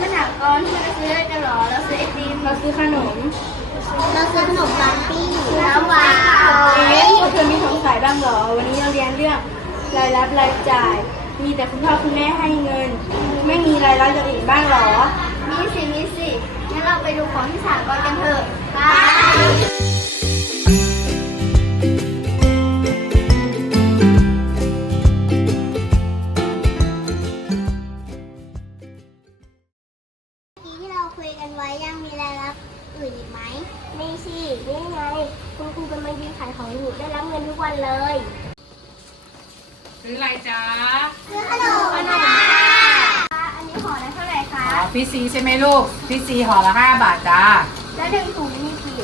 สถามก่อนที่เราซื้อได้กันหรอ เราซื้อไอติมเราซื้อขนม เราซื้อขนมปังปี้แล้วหวานเมื่อคืนมีสงสัยบ้างเหรอ วันนี้เราเรียนเรื่องรายรับรายจ่าย มีแต่คุณพ่อคุณแม่ให้เงิน ไม่มีรายรับอย่างอื่นบ้างหรอ มีสิมีสิงั้นเราไปดูของที่สามกอล์กันเถอะไป คุยกันไว้ยังมีรายรับอื่นอีกไหมมีสินี่ไง คุณครูกำลังยืนขายของอยู่ได้รับเงินทุกวันเลย ซื้ออะไรจ๊ะซื้อขนมขนมค่ะอันนี้ห่อได้เท่าไหร่คะ อ๋อฟิซีใช่ไหมลูกฟิซีห่อละห้าบาทจ้า แล้วหนึ่งถุงมีกี่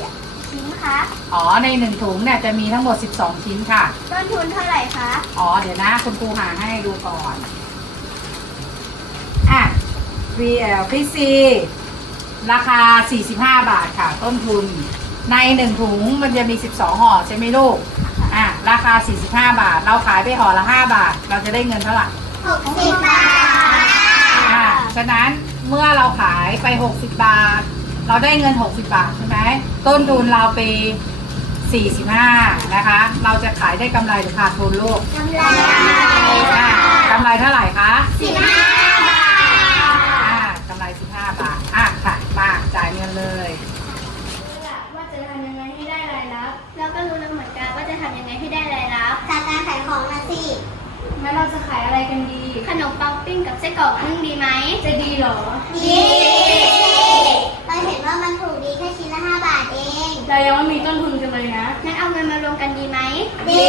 ชิ้นคะ อ๋อในหนึ่งถุงเนี่ยจะมีทั้งหมด 12 ชิ้นค่ะ ต้นทุนเท่าไหร่คะ อ๋อเดี๋ยวนะ คุณครูหาให้ดูก่อน อะ VL ฟิซี ราคา 45 บาทค่ะ ต้นทุน ในหนึ่งถุงมันจะมี 12 ห่อใช่ไหมลูก อะ ราคา 45 บาท เราขายไปห่อละ 5 บาท เราจะได้เงินเท่าไหร่60 บาท อะ ฉะนั้นเมื่อเราขายไป 60 บาท เราได้เงิน 60 บาทใช่ไหม ต้นทุนเราไป 45 นะคะ เราจะขายได้กำไรหรือขาดทุนลูกกำไร อะกำไรเท่าไหร่คะ 15 มาจ่ายเงินเลยว่าจะทำยังไงให้ได้รายรับเราก็รู้แล้วเหมือนกันว่าจะทำยังไงให้ได้รายรับ จากการขายของนะสิงั้นเราจะขายอะไรกันดี ขนมปังปิ้งกับไส้กรอกนึ่งดีไหม จะดีเหรอ ดีเราเห็นว่ามันถูกดีแค่ชิ้นละห้าบาทเอง เรายังไม่มีต้นทุนกันเลยนะ งั้นเอาเงินมารวมกันดีไหม ดี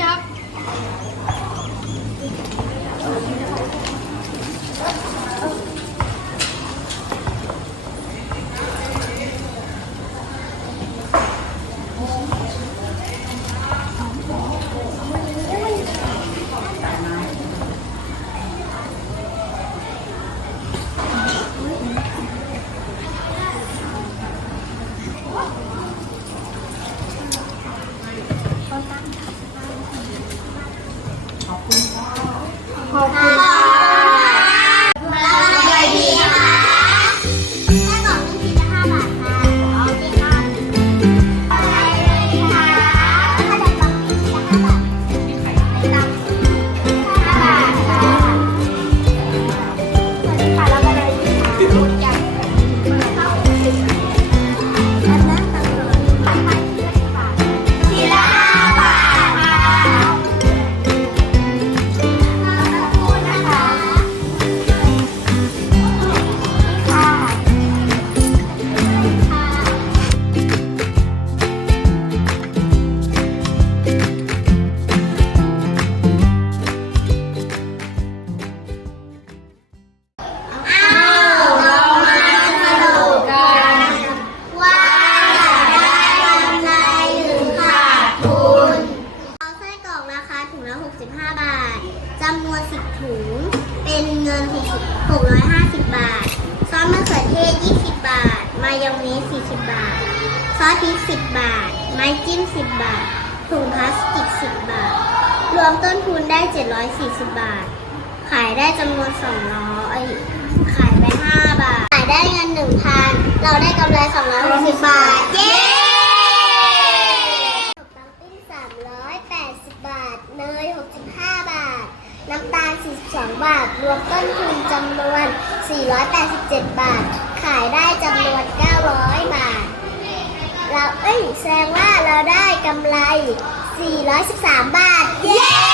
ชีสครับาทมายองเนส40 บาท ซอสพริก 10 บาท ไม้จิ้ม 10 บาท ถุงพลาสติก 10 บาท รวมต้นทุนได้ 740 บาท ขายได้จำนวน200ขายไป 5 บาท ขายได้เงิน 1,000 เราได้กำไร 260 บาท เย้ขนมปังปิ้ง380 บาท เนย 65 บาทน้ำตาล 42 บาท รวมต้นทุนจำนวน 487 บาท ขายได้จำนวน 900 บาท เราเอ้ยแสดงว่าเราได้กำไร 413 บาท เย้